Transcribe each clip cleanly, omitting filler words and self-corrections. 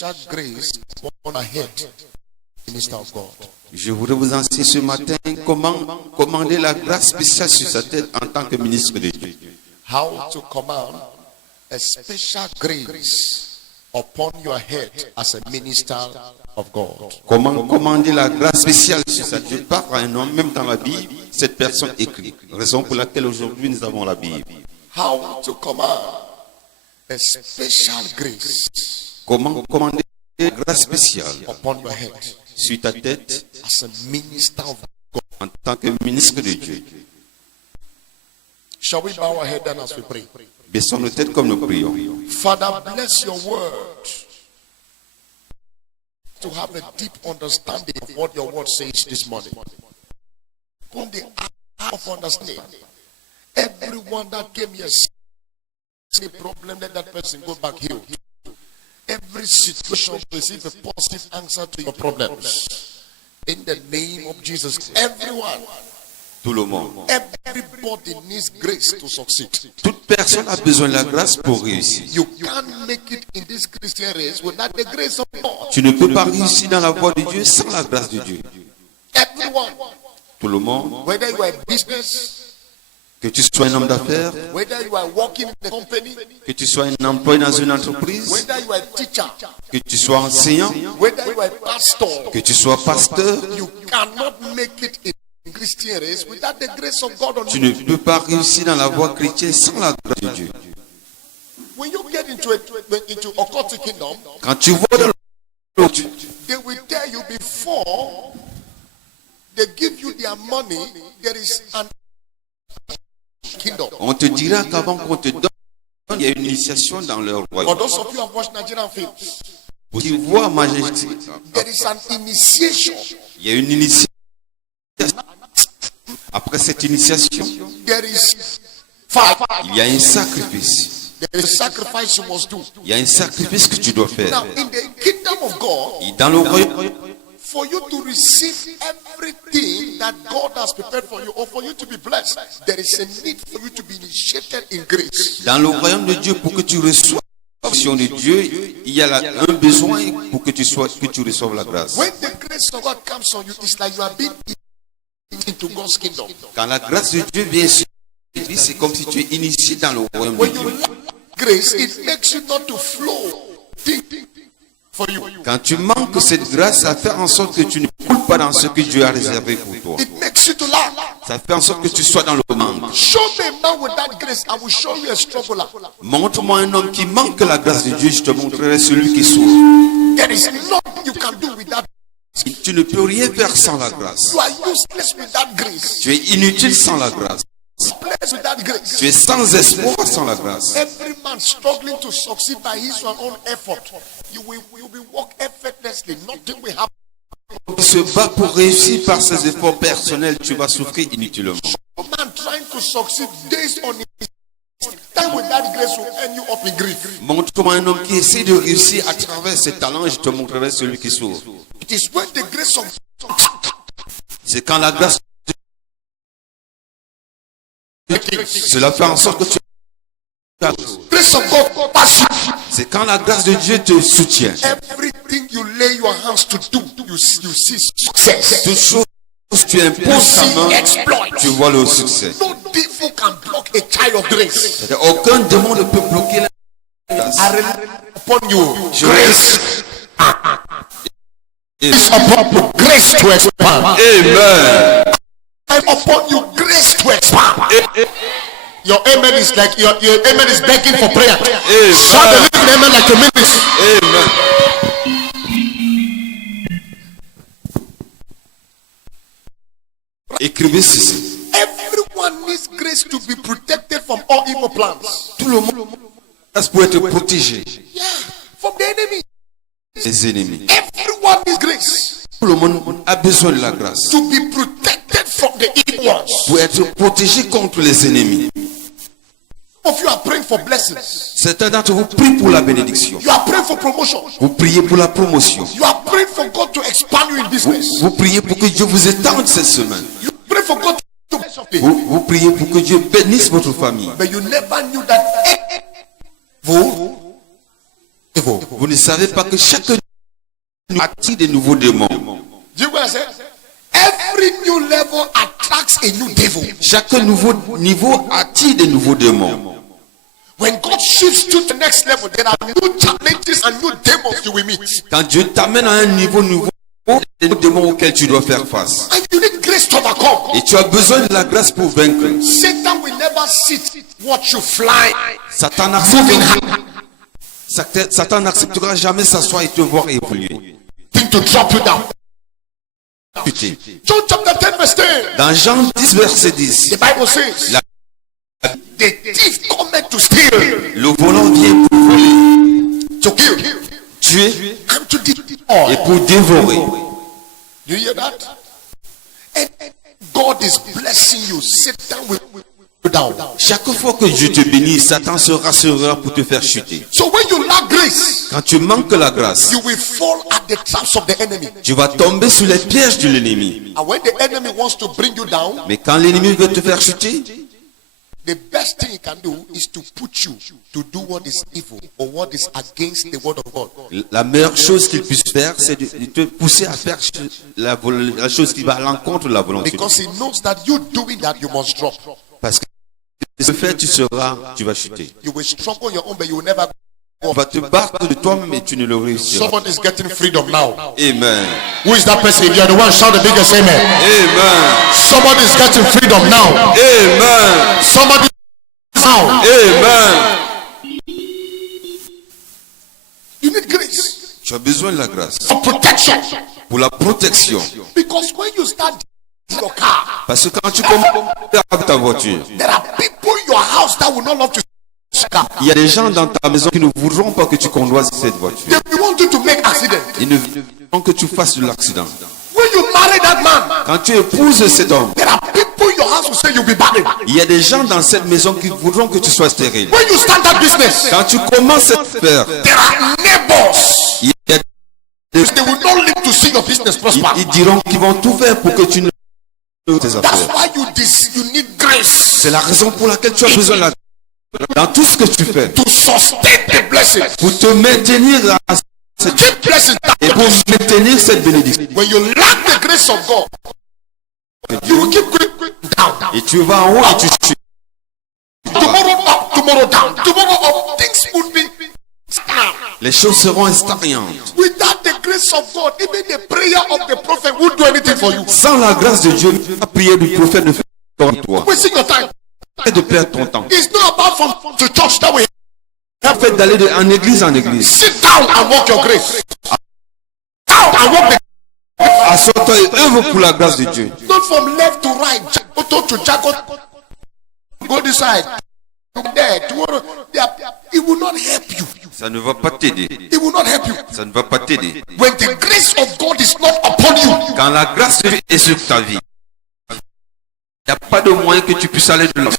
special grace upon our head, minister of God. Je voudrais vous enseigner ce matin comment commander la grâce spéciale sur sa tête en tant que ministre de Dieu. How to command a special grace upon your head as a minister of God. Comment commander la grâce spéciale sur sa tête par un homme, même dans la Bible, cette personne écrit. Raison pour laquelle aujourd'hui nous avons la Bible. How to command a special grace Comment commander la grâce spéciale upon your head sur ta tête as a minister of God. en tant que ministre de Dieu. Shall we bow our head down as we pray? Baissons nos têtes comme nous prions. Father, bless your word to have a deep understanding of what your word says this morning. From the eye of understanding, everyone that came here, any problem, let that person go back healed. Every situation receive a positive answer to your problems. In the name of Jesus, everyone, Tout le monde. everybody needs grace to succeed. Toute personne a besoin de la grâce pour réussir. You can't make it in this Christian race without the grace of God. Tu ne peux pas réussir dans la voie de Dieu sans la grâce de Dieu. Everyone, Tout le monde, whether you are a business, que tu sois un homme d'affaires, whether you are working in the company, que tu sois un employé dans une entreprise, whether you are a teacher, que tu sois enseignant, whether you are a pastor, que tu sois pasteur, you cannot make it in Christian race without the grace of God on tu you. ne peux pas réussir dans la voie chrétienne sans la grâce de Dieu. When you get into occult kingdom, Quand tu vois dans l'autre, they will tell you before they give you their money, there is an kingdom. on te dira qu'avant qu'on te donne, il y a une initiation dans leur For royaume. those of you who have watched Nigerian films, Tu vois majesté, there is an initiation. il y a une initiation. Après cette initiation, There is fire. il y a un sacrifice. There is a sacrifice you must do. Il y a un sacrifice que tu dois faire. Now, in the kingdom of God, Et dans le royaume, for you to receive everything that God has prepared for you, or for you to be blessed, there is a need for you to be initiated in grace. dans le royaume de Dieu, pour que tu reçoives la mission de Dieu, il y a un besoin pour que tu reçoives la grâce. When the grace of God comes on you, it's like you are being into God's kingdom. Quand la grâce de Dieu vient sur toi, c'est comme si tu es initié dans le royaume de When you Dieu. lack grace, it makes you not to flow. Think for you. Quand tu manques cette grâce, ça fait en sorte que tu ne coules pas dans ce que Dieu a réservé pour toi. It makes you to lack. Ça fait en sorte que tu sois dans le manque. Show me a man with that grace, I will show you a struggler. Montre-moi un homme qui manque la grâce de Dieu, je te montrerai celui qui souffre. There is nothing you can do with that. Tu ne peux rien faire sans la grâce. You are useless with that grace. Tu es inutile sans la grâce. Useless with that grace. Tu es sans espoir sans la grâce. Every man struggling to succeed by his or her own effort, you will walk effortlessly. Nothing will happen. Tu se bats pour réussir par ses efforts personnels, tu vas souffrir inutilement. A man trying to succeed based on his time with that grace will end you up in grief. Montre-moi un homme qui essaie de réussir à travers ses talents, je te montrerai celui qui souffre. It is when the grace of C'est quand la grâce, cela fait en sorte que tu grace of God pass you. c'est quand la grâce de Dieu te soutient. Everything you lay your hands to do, you see success. Toute chose que tu imposes ta main, tu vois le succès. No devil can block a child of grace. Aucun démon ne peut bloquer la grâce. I rely upon you, grace. Is upon you, grace to expand. Amen. And upon you, grace to expand. Your amen is like your amen is begging for prayer. Shout the living amen like a minister. Amen. Écrivez ceci. Everyone needs grace to be protected from all evil plans. Tout le monde grâce pour être protégé Yeah, from the enemy. des ennemis. Everyone needs grace Tout le monde a besoin de la grâce to be protected from the evil ones. pour être protégé contre les ennemis. Some of you are praying for blessings. Certains d'entre vous prient pour la bénédiction. You are praying for promotion. Vous priez pour la promotion. You are praying for God to expand you in business. Vous priez pour que Dieu vous étende cette semaine. You pray for God to bless you. Vous priez pour que Dieu bénisse votre famille. But you never knew that evil evil. Vous ne savez pas que chaque niveau attire des nouveaux démons. Do you guys say? Every new level attracts a new devil. Chaque nouveau niveau attire des nouveaux démons. When God shifts to the next level, there are new challenges and new demons you will meet. Quand Dieu t'amène à un niveau nouveau, des démons auxquels tu dois faire face. And you need grace to overcome. Et tu as besoin de la grâce pour vaincre. Satan will never sit, watch you fly. Satan n'acceptera jamais s'asseoir et te voir évoluer. Think to drop you down. John chapter 10 verse 10. Dans Jean 10 verset 10, The Bible says, the thief cometh to steal, le volant vient pour voler, to kill, tuer and to destroy. et pour dévorer. Do you hear that? And God is blessing you. Satan will you down. Chaque fois que Dieu te bénit, Satan se rassurera pour te faire chuter. So when you lack grace, Quand tu manques la grâce, you will fall at the traps of the enemy. tu vas tomber sous les pièges de l'ennemi. And when the enemy wants to bring you down, Mais quand l'ennemi veut te faire chuter, the best thing he can do is to put you to do what is evil or what is against the word of God. la meilleure chose qu'il puisse faire, c'est de te pousser à faire la chose qui va à l'encontre de la volonté de Dieu. Because he knows that you doing that, you must drop. Parce que si tu le fais, tu vas chuter. You will struggle on your own, but you will never go. Tu vas te battre de toi-même et tu ne le réussiras. Someone is getting freedom now. Amen. Who is that person? If you are the one, shout the biggest amen. Amen. Somebody is getting freedom now. Amen. Somebody now. Amen. You need grace Tu as besoin de la grâce for protection. pour la protection. Because when you start your car, Parce que quand tu commences avec ta voiture, there are people in your house that will not love to car. il y a des gens dans ta maison qui ne voudront pas que tu conduises cette voiture. They want you to make accident. Ils ne voudront que tu fasses de l'accident. When you marry that man, Quand tu épouses cet homme, there are people in your house who say you'll be married. il y a des gens dans cette maison qui voudront que tu sois stérile. When you start that business, Quand tu commences cette affaire, there are neighbors. il y a They will not live to see your business prosper. ils diront qu'ils vont tout faire pour que tu ne tes That's affaires. why you need grace C'est la raison pour laquelle tu as besoin de la dans tout ce que tu fais to sustain the blessing. pour te maintenir à cette Keep blessing. et pour maintenir cette bénédiction. When you lack the grace of God, you will keep going down. Et tu vas en haut et tu chutes. Tomorrow up, tomorrow down, tomorrow up. Things would be down. Les choses seront instagrantes. Without the grace of God, even the prayer of the prophet won't do anything for you. Sans la grâce de Dieu, la prière du prophète ne fait pas pour toi. Wasting your time. Et de perdre ton temps. It's not about from to church that way. En fait, d'aller en église en église. Sit down and walk your grace. Down and walk the. Assois-toi et œuvre pour la grâce de Dieu. Not from left to right, Jagoto to Jagoto. Go this side. There, tomorrow. It will not help you. Ça ne va pas t'aider. It will not help you. Ça ne va pas t'aider. When the grace of God is not upon you, Quand la grâce de Dieu est sur ta vie, il n'y a pas de moyen que tu puisses aller de l'avant.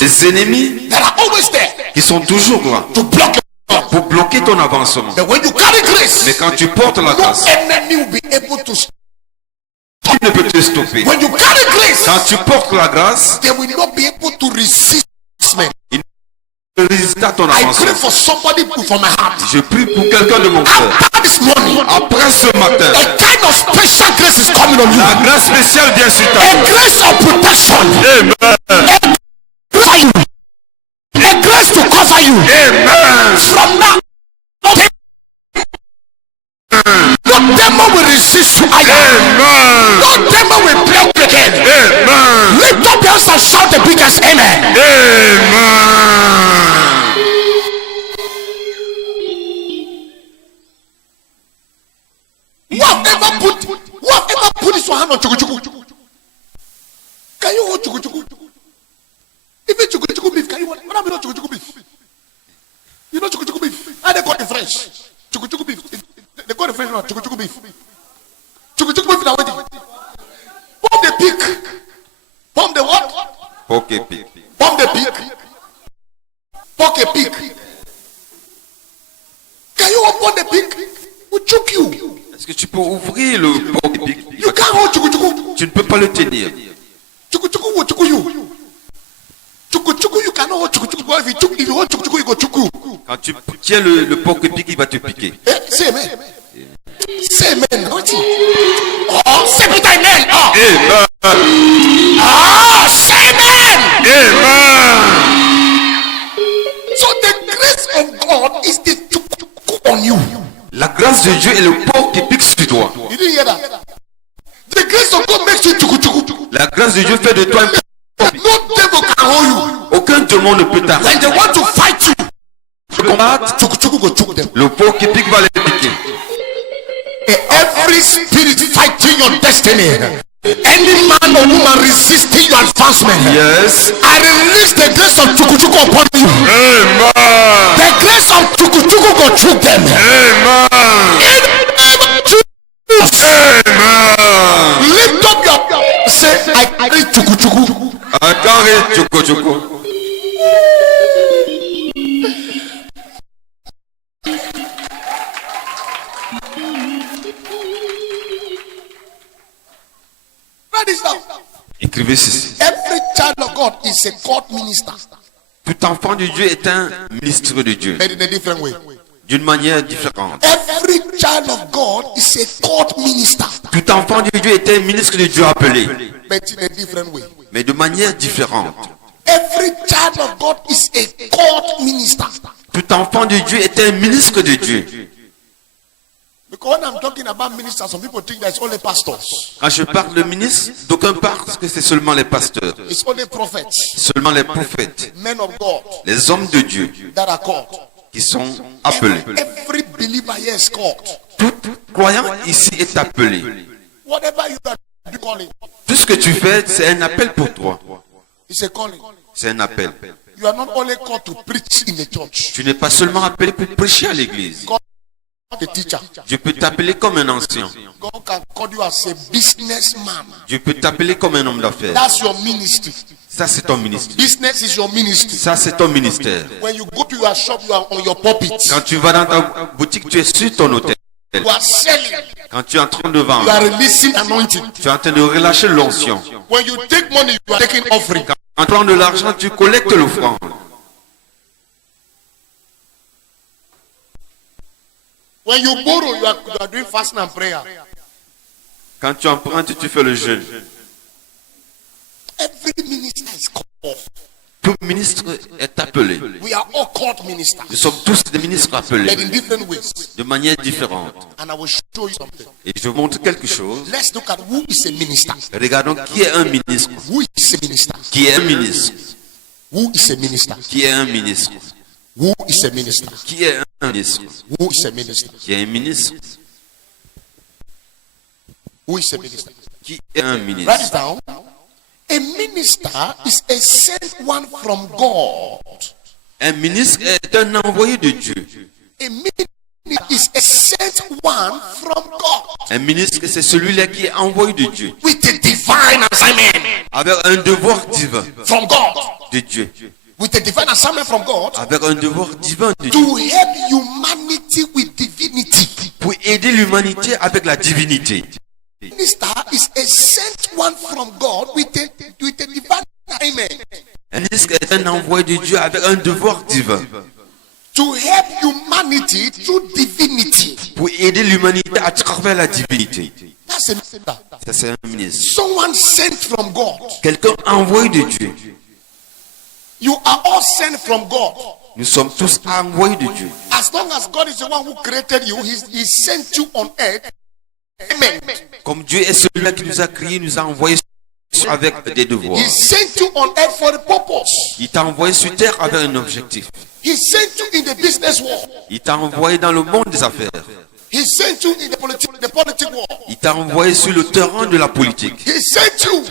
Les ennemis that are always there qui sont toujours là to block your. pour bloquer ton avancement. But when you carry grace, Mais quand tu portes la no grâce, enemy will be able to. qui ne peut te stopper? When you carry grace, Quand tu portes la grâce, they will not be able to resist. il ne résiste à ton I pray avancement. for somebody from my heart. Je prie pour quelqu'un de mon cœur. After this morning, Après ce matin, a kind of special grace is coming on you. la grâce spéciale vient sur ta A vie. grace of protection. Amen. A grace to cover you. Amen. From now, no demon will resist you. Amen. No demon will block you again. Amen. Lift up your hands and shout the biggest amen. Amen. Who have ever put his hand on chukuchuku? Can you hold chukuchuku? Even chukuchuku beef, can you hold? What have you know chukuchuku beef? You know chukuchuku beef? How they call it in French? Chukuchuku beef. They call it in French now, chukuchuku beef. Chukuchuku beef now wedding. Bomb the pig. Bomb the what? Okay, pig. Bomb the pig. Poke a pig. Can you open the pig? Who choke you? Est-ce que tu peux ouvrir le porc épic? You can't hold chukuchuku. Tu ne peux pas le tenir. Chukuchuku will chuku you. Chukuchuku you cannot hold chukuchuku. If you hold chukuchuku, you go chuku. Quand tu tiens le porc-épic, il va te piquer. Say amen. Say amen. Oh, say with amen. Oh. Amen. Oh, say amen. Amen. So the grace of God is the chuku on you. La grâce de Dieu est le porc qui pique sur toi. You didn't hear that? The grace of God makes you chuku. La grâce de Dieu fait de toi un porc. No devil can hold you. Aucun démon ne peut t'arrêter. When they want to fight you, Pour combattre, chuku go choke them. le porc qui pique va les piquer. Every spirit fighting your destiny, any man or woman resisting your advancement, Yes. I release the grace of chuku upon you. Amen. The grace of chuku go choke them. Amen. In the name of Jesus. Amen. Lift up your say, I carry chuku. Akare choko. Write this down. Écrivez ceci. Every child of God is a court minister, Tout enfant de Dieu est un ministre de Dieu, but in a different way. d'une manière différente. Every child of God is a court minister, Tout enfant de Dieu est un ministre de Dieu appelé, but in a different way. mais de manière différente. Every child of God is a court minister. Tout enfant de Dieu est un ministre de Dieu. Because when I'm talking about ministers, some people think that it's only pastors, Quand je parle de ministre, d'aucuns pensent que c'est seulement les pasteurs, it's only prophets, seulement les prophètes, men of God les hommes de Dieu that are called. qui sont appelés. Every believer here is called. Tout croyant ici est appelé. Whatever you are calling, Tout ce que tu fais, c'est un appel pour toi. it's a calling. C'est un appel. You are not only called to preach in the church, Tu n'es pas seulement appelé pour prêcher à l'église. God a teacher. Dieu peut t'appeler comme un ancien. God can call you as a businessman. Dieu peut t'appeler comme un homme d'affaires. That's your ministry. Ça, c'est ton ministère. Business is your ministry. Ça, c'est ton ministère. When you go to your shop, you are on your pulpit. Quand tu vas dans ta boutique, tu es sur ton hôtel. You are selling. Quand tu es en train de You vendre, are releasing anointing. tu es en train de relâcher l'onction. When you take money, you are taking offering. Quand tu prends de l'argent, tu collectes l'offrande. When you borrow, you are doing fasting and prayer. Quand tu empruntes, tu fais le jeûne. Every minister is called. Tout ministre est appelé. We are all called ministers, Nous sommes tous des ministres but appelés in different ways. de manière différente. And I will show you something. Et je vous montre quelque chose. Let's look at who is a minister. Regardons qui est un ministre. Who is a minister? Qui est un ministre. Who is a minister? Qui est un ministre. Who is a minister? Qui est un ministre. Who is a minister? Qui est un ministre. Who is a minister? Qui est un Write it ministre. down. A minister is a sent one from God. Un ministre est un envoyé de Dieu. A minister is a sent one from God Un ministre, c'est celui-là qui est envoyé de Dieu. with a divine assignment Avec un devoir divin from God. de Dieu. With a divine assignment from God Avec un devoir divin de Dieu. to help humanity with divinity. Pour aider l'humanité avec la divinité. Minister is a sent one from God with a divine assignment Un ministre est un envoyé de Dieu avec un devoir divin. to help humanity through divinity. Pour aider l'humanité à travers la divinité. That's a minister. Ça, c'est un ministre. Someone sent from God. Quelqu'un envoyé de Dieu. You are all sent from God. Nous sommes tous envoyés de Dieu. As long as God is the one who created you, He sent you on earth. Amen. Comme Dieu est celui-là qui nous a créés, nous a envoyés avec des devoirs. He sent you on earth for a purpose. Il t'a envoyé sur terre avec un objectif. He sent you in the business world. Il t'a envoyé dans le monde des affaires. He sent you in the politic world. Il t'a envoyé sur le terrain de la politique. He sent you